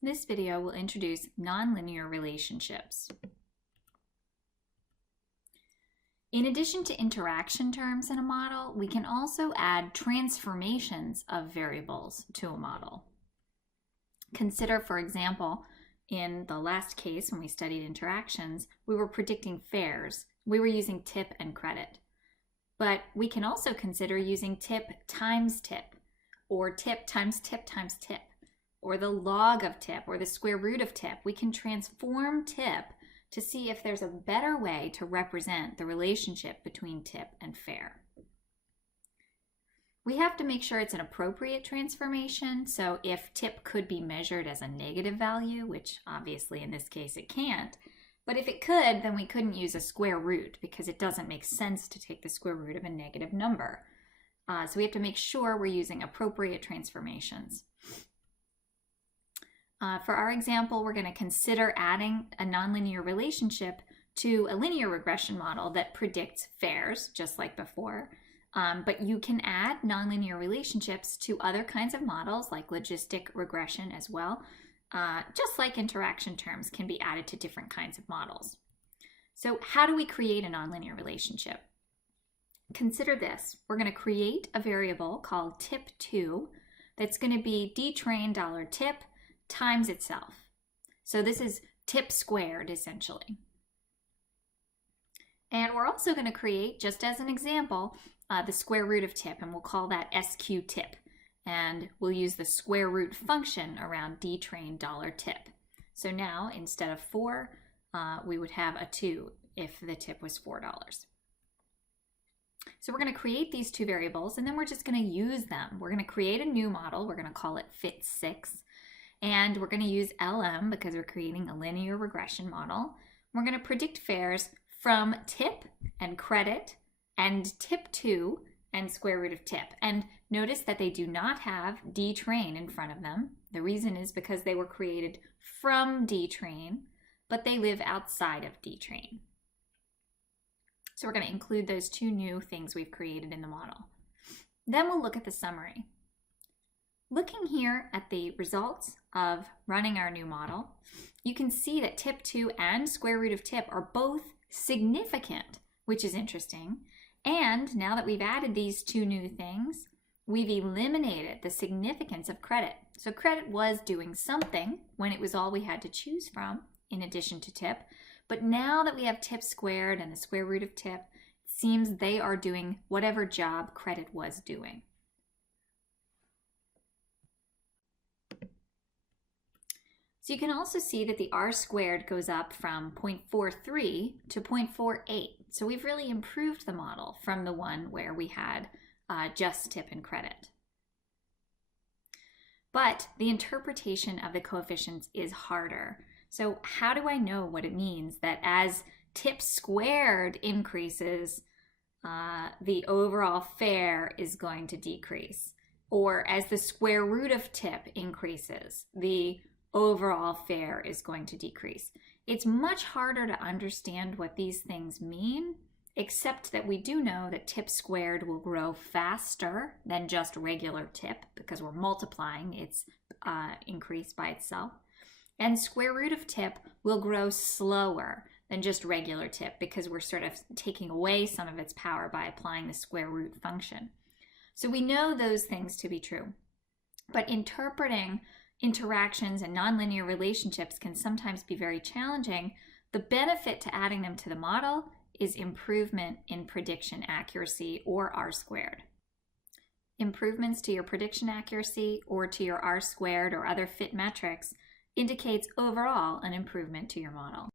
This video will introduce nonlinear relationships. In addition to interaction terms in a model, we can also add transformations of variables to a model. Consider, for example, in the last case when we studied interactions, we were predicting fares. We were using tip and credit. But we can also consider using tip times tip, or tip times tip times tip, or the log of tip, or the square root of tip. We can transform tip to see if there's a better way to represent the relationship between tip and fare. We have to make sure it's an appropriate transformation, so if tip could be measured as a negative value, which obviously in this case it can't, but if it could, then we couldn't use a square root because it doesn't make sense to take the square root of a negative number. So we have to make sure we're using appropriate transformations. For our example, we're going to consider adding a nonlinear relationship to a linear regression model that predicts fares, just like before. But you can add nonlinear relationships to other kinds of models, like logistic regression as well, just like interaction terms can be added to different kinds of models. So how do we create a nonlinear relationship? Consider this. We're going to create a variable called tip2 that's going to be dtrain $tip times itself. So this is tip squared, essentially. And we're also going to create, just as an example, the square root of tip, and we'll call that sqtip. And we'll use the square root function around dtrain $tip. So now, instead of 4, we would have a 2 if the tip was $4. So we're going to create these two variables, and then we're just going to use them. We're going to create a new model. We're going to call it fit6. And we're going to use LM because we're creating a linear regression model. We're going to predict fares from tip and credit and tip2 and square root of tip. And notice that they do not have dtrain in front of them. The reason is because they were created from dtrain, but they live outside of dtrain. So we're going to include those two new things we've created in the model. Then we'll look at the summary. Looking here at the results of running our new model, you can see that tip2 and square root of tip are both significant, which is interesting. And now that we've added these two new things, we've eliminated the significance of credit. So credit was doing something when it was all we had to choose from in addition to tip. But now that we have tip squared and the square root of tip, it seems they are doing whatever job credit was doing. So you can also see that the r squared goes up from 0.43 to 0.48. So we've really improved the model from the one where we had just tip and credit. But the interpretation of the coefficients is harder. So how do I know what it means that as tip squared increases, the overall fare is going to decrease? Or as the square root of tip increases, the overall fare is going to decrease. It's much harder to understand what these things mean, except that we do know that tip squared will grow faster than just regular tip because we're multiplying its increase by itself. And square root of tip will grow slower than just regular tip because we're sort of taking away some of its power by applying the square root function. So we know those things to be true. But interpreting interactions and nonlinear relationships can sometimes be very challenging. The benefit to adding them to the model is improvement in prediction accuracy, or r squared. Improvements to your prediction accuracy or to your r squared or other fit metrics indicates overall an improvement to your model.